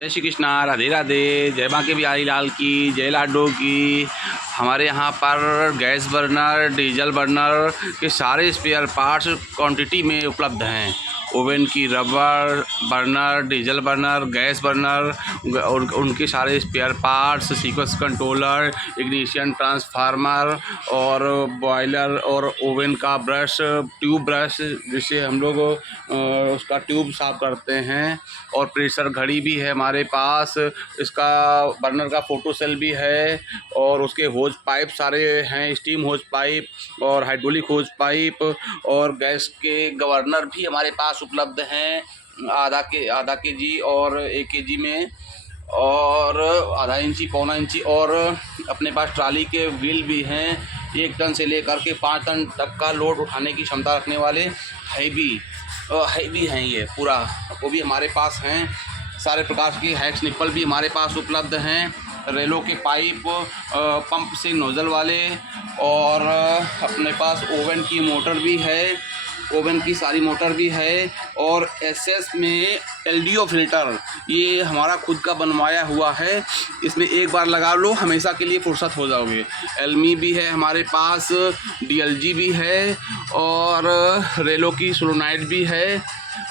जय श्री कृष्णा, राधे राधे, जय बांके बिहारी लाल की, जय लाडो की। हमारे यहाँ पर गैस बर्नर, डीजल बर्नर के सारे स्पेयर पार्ट्स क्वांटिटी में उपलब्ध हैं। ओवन की rubber burner, diesel burner, gas burner और उनके सारे spare parts, sequence controller, ignition transformer और बॉयलर और ओवन का ब्रश, ट्यूब ब्रश जिससे हम लोग उसका ट्यूब साफ़ करते हैं, और प्रेशर घड़ी भी है हमारे पास। इसका बर्नर का फोटो सेल भी है और उसके होज पाइप सारे हैं, स्टीम होज पाइप और हाइड्रोलिक होज पाइप, और गैस के गवर्नर भी हमारे पास उपलब्ध हैं आधा के जी और 1 केजी में, और आधा इंची, पौना इंची, और अपने पास ट्राली के व्हील भी हैं 1 टन से लेकर के 5 टन तक का लोड उठाने की क्षमता रखने वाले हैवी हैं ये पूरा, वो भी हमारे पास हैं। सारे प्रकार की हैक्स निप्पल भी हमारे पास उपलब्ध हैं, रेलो के पाइप, पंप से नोज़ल वाले, और अपने पास ओवन की मोटर भी है, ओवन की सारी मोटर भी है, और एसएस में एलडीओ फ़िल्टर ये हमारा खुद का बनवाया हुआ है। इसमें एक बार लगा लो, हमेशा के लिए फुर्सत हो जाओगे। एलमी भी है हमारे पास, डीएलजी भी है, और रेलो की सोलोनाइट भी है,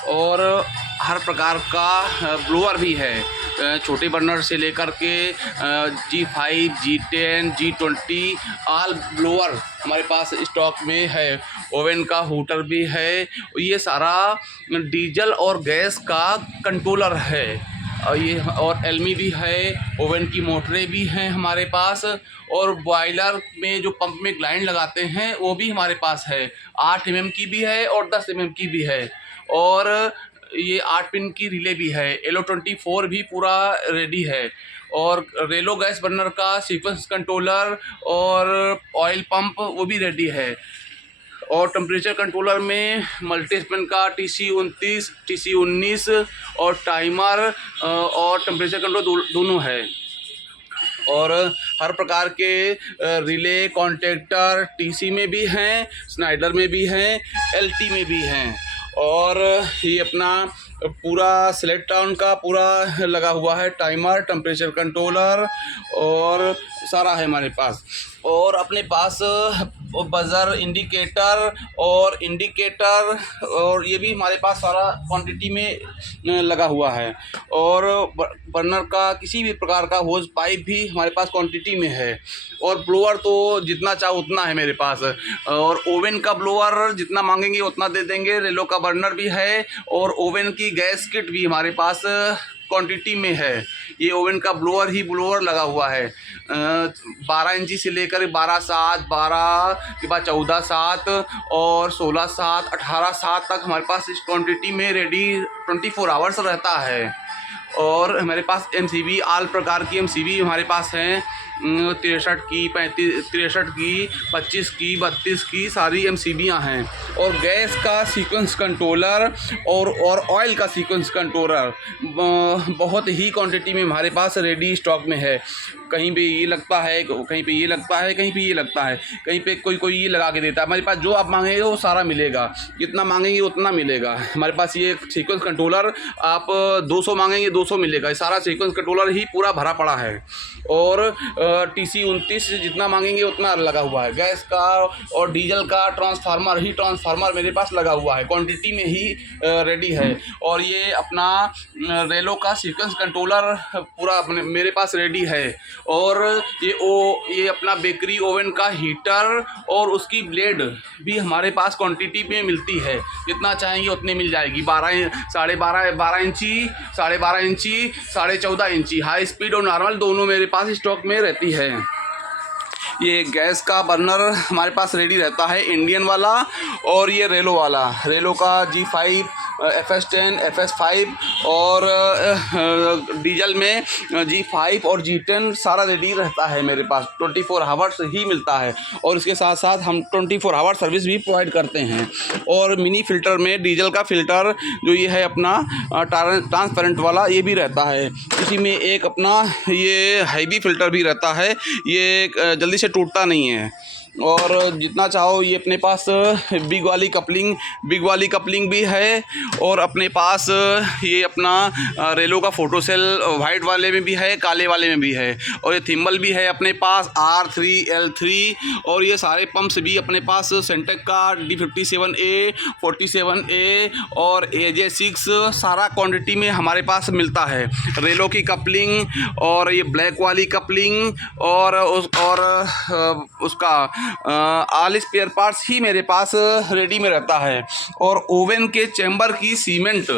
और हर प्रकार का ब्लोअर भी है, छोटे बर्नर से लेकर के G5, G10, G20 all blower हमारे पास स्टॉक में है। ओवन का हूटर भी है। ये सारा डीजल और गैस का कंट्रोलर है, और एलमी भी है, ओवन की मोटरें भी हैं हमारे पास, और बॉयलर में जो पंप में ग्लाइंड लगाते हैं वो भी हमारे पास है। 8 mm की भी है और 10 mm की भी है, और ये 8 पिन की रिले भी है। LO24 भी पूरा रेडी है, और रेलो गैस बर्नर का सीक्वेंस कंट्रोलर और ऑयल पंप वो भी रेडी है, और टेम्परेचर कंट्रोलर में मल्टी स्पिन का TC29, TC19 और टाइमर और टेम्परेचर कंट्रोल दोनों है, और हर प्रकार के रिले कॉन्टेक्टर TC में भी हैं, स्नाइडर में भी हैं, LT में भी हैं, और ये अपना पूरा सेलेक्ट टाउन का पूरा लगा हुआ है, टाइमर, टेम्परेचर कंट्रोलर और सारा है हमारे पास। और अपने पास बजर, इंडिकेटर और ये भी हमारे पास सारा क्वांटिटी में लगा हुआ है, और बर्नर का किसी भी प्रकार का होज पाइप भी हमारे पास क्वांटिटी में है, और ब्लोअर तो जितना चाहो उतना है मेरे पास, और ओवन का ब्लोअर जितना मांगेंगे उतना दे देंगे। रेलो का बर्नर भी है, और ओवन की गैस किट भी हमारे पास क्वांटिटी में है। ये ओवन का ब्लोअर ही ब्लोअर लगा हुआ है, 12 इंची से लेकर 12/7, 12 के बाद 14/7 और 16/7, 18/7 तक हमारे पास इस क्वांटिटी में रेडी 24 आवर्स रहता है। और हमारे पास MCB ऑल प्रकार की MCB हमारे पास हैं, 63 की, 63 की, 25 की, 32 की सारी MCBयाँ हैं, और गैस का सीक्वेंस कंट्रोलर और ऑयल का सीक्वेंस कंट्रोलर बहुत ही क्वांटिटी में हमारे पास रेडी स्टॉक में है। कहीं पे ये लगता है, कहीं पे ये लगता है, कहीं पे ये लगता है, कहीं पे कोई ये लगा के देता है। हमारे पास जो आप मांगेंगे वो सारा मिलेगा, जितना मांगेंगे उतना मिलेगा। हमारे पास ये सीक्वेंस कंट्रोलर आप 200 मांगेंगे 200 मिलेगा, ये सारा सीक्वेंस कंट्रोलर ही पूरा भरा पड़ा है, और TC29 जितना मांगेंगे उतना लगा हुआ है। गैस का और डीजल का ट्रांसफार्मर मेरे पास लगा हुआ है, क्वांटिटी में ही रेडी है। और ये अपना रेलो का सीक्वेंस कंट्रोलर पूरा अपने मेरे पास रेडी है, और ये अपना बेकरी ओवन का हीटर और उसकी ब्लेड भी हमारे पास क्वांटिटी में मिलती है, जितना चाहेंगे उतनी मिल जाएगी। 12 इंची, 12.5 इंची, 14.5 इंची, हाई स्पीड और नॉर्मल दोनों मेरे पास स्टॉक में रहती है। ये गैस का बर्नर हमारे पास रेडी रहता है, इंडियन वाला, और ये रेलो वाला, रेलो का G5, FS10, FS5, और डीजल में G5 और G10 सारा रेडी रहता है मेरे पास, 24 आवर्स ही मिलता है, और इसके साथ साथ हम 24 आवर सर्विस भी प्रोवाइड करते हैं। और मिनी फ़िल्टर में डीजल का फ़िल्टर जो ये है अपना ट्रांसपेरेंट वाला, ये भी रहता है। इसी में एक अपना ये हैवी फ़िल्टर भी रहता है, ये जल्दी से टूटता नहीं है। और जितना चाहो ये अपने पास बिग वाली कपलिंग भी है। और अपने पास ये अपना रेलो का फोटो सेल वाइट वाले में भी है, काले वाले में भी है। और ये थिम्बल भी है अपने पास R3 L3। और ये सारे पंप्स भी अपने पास सेंटेक का D57A 47A और AJ6 सारा क्वांटिटी में हमारे पास मिलता है। रेलो की कपलिंग और ये ब्लैक वाली कपलिंग और उसका ऑल स्पेयर पार्ट्स ही मेरे पास रेडी में रहता है। और ओवन के चैम्बर की सीमेंट,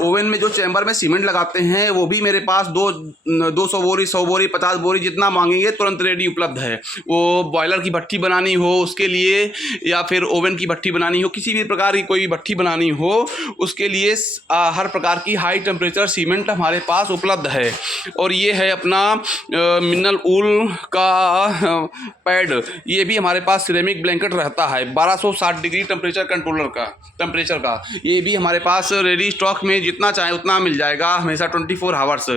ओवन में जो चैम्बर में सीमेंट लगाते हैं वो भी मेरे पास 200 बोरी 100 बोरी 50 बोरी जितना मांगेंगे तुरंत रेडी उपलब्ध है। वो बॉयलर की भट्टी बनानी हो उसके लिए, या फिर ओवन की भट्टी बनानी हो, किसी भी प्रकार की कोई भी भट्टी बनानी हो उसके लिए हर प्रकार की हाई टेम्परेचर सीमेंट हमारे पास उपलब्ध है। और ये है अपना मिनरल ऊल का पैड, ये भी हमारे पास सिरेमिक ब्लैंकेट रहता है 1260 डिग्री टेम्परेचर का। ये भी हमारे पास रेडी स्टॉक में जितना चाहे उतना मिल जाएगा हमेशा 24 आवर्स।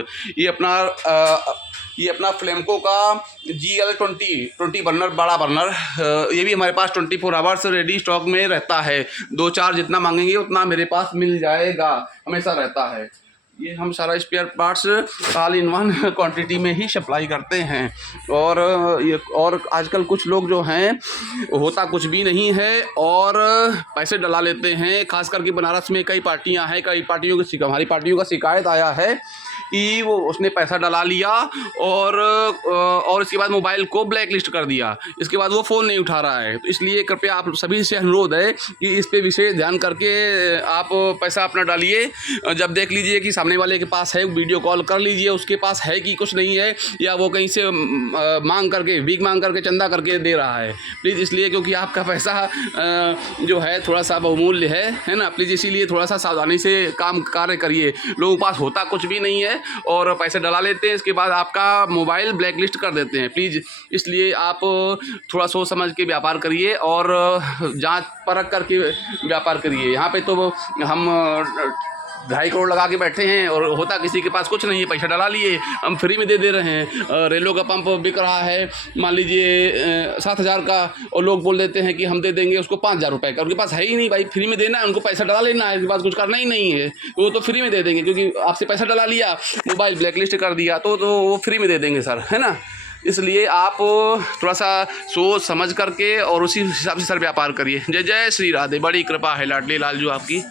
ये अपना फ्लेमको का GL20 बर्नर, बड़ा बर्नर, ये भी हमारे पास 24 आवर्स रेडी स्टॉक में रहता है। 2-4 जितना मांगेंगे उतना मेरे पास मिल जाएगा, हमेशा रहता है। ये हम सारा spare parts all in one quantity में ही सप्लाई करते हैं। और आजकल कुछ लोग जो हैं होता कुछ भी नहीं है और पैसे डला लेते हैं। खास करके बनारस में कई पार्टियां हैं, हमारी पार्टियों का शिकायत आया है कि वो उसने पैसा डला लिया और इसके बाद मोबाइल को ब्लैक लिस्ट कर दिया, इसके बाद वो फ़ोन नहीं उठा रहा है। तो इसलिए कृपया आप सभी से अनुरोध है कि इस पे विशेष ध्यान करके आप पैसा अपना डालिए। जब देख लीजिए कि सामने वाले के पास है, वीडियो कॉल कर लीजिए उसके पास है कि कुछ नहीं है, या वो कहीं से भीख मांग करके चंदा करके दे रहा है। प्लीज़ इसलिए क्योंकि आपका पैसा जो है थोड़ा सा बहुमूल्य है ना। प्लीज़ इसीलिए थोड़ा सा सावधानी से कार्य करिए। लोगों के पास होता कुछ भी नहीं है और पैसे डला लेते हैं, इसके बाद आपका मोबाइल ब्लैक लिस्ट कर देते हैं। प्लीज़ इसलिए आप थोड़ा सोच समझ के व्यापार करिए और जांच परख करके व्यापार करिए। यहाँ पे तो हम 2.5 करोड़ लगा के बैठे हैं और होता किसी के पास कुछ नहीं है, पैसा डला लिए, हम फ्री में दे रहे हैं। रेलो का पंप बिक रहा है मान लीजिए 7,000 का, और लोग बोल देते हैं कि हम दे देंगे उसको 5,000 रुपये का। उनके पास है ही नहीं भाई, फ्री में देना है उनको, पैसा डला लेना है, इसके पास कुछ करना ही नहीं है, तो वो तो फ्री में दे देंगे क्योंकि आपसे पैसा डला लिया, मोबाइल ब्लैक लिस्ट कर दिया, तो वो फ्री में दे देंगे सर, है ना। इसलिए आप थोड़ा सा सोच समझ करके और उसी हिसाब से सर व्यापार करिए। जय जय श्री राधे, बड़ी कृपा है लाडली लाल जो आपकी।